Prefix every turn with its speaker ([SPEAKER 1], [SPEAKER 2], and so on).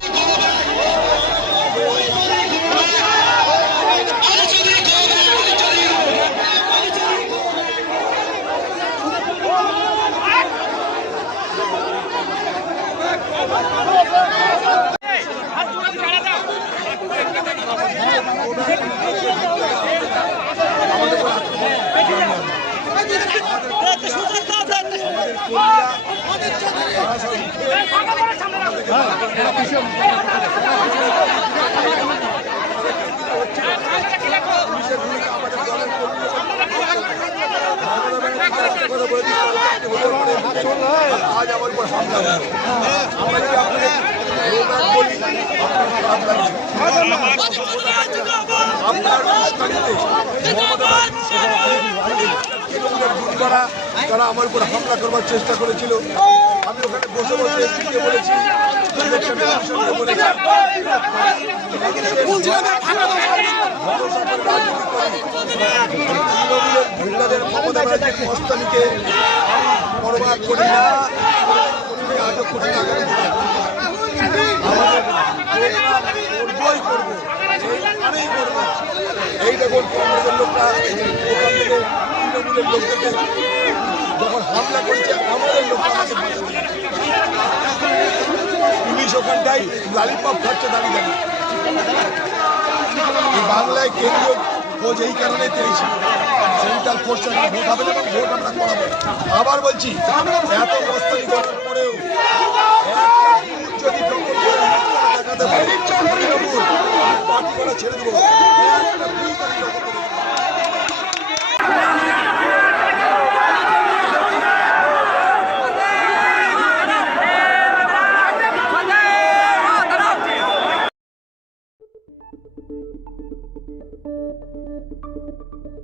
[SPEAKER 1] Thank you. আজ আমার উপর হামলা বলি, আপনার। আপনার গুন্ডারা তারা আমার উপর হামলা করবার চেষ্টা করেছিল। আমি ওখানে বসে বসে এসপিকে বলেছি করে করি করি করি করব। এই দেখুন, কংগ্রেসের লোকদেরকে যখন হামলা আমাদের। পুলিশ লালিপপ খাচ্ছে দাঁড়িয়ে দাঁড়িয়ে। বাংলায় কেন্দ্রীয় খোঁজ এই কারণে পেয়েছি। সেন্ট্রাল ফোর্স ভোট হবে ভোট আমরা করাবো। আবার বলছি, এত মস্তানি করার পরেও যদি দেখাতে পারি ছেড়ে দেবো। フフフ。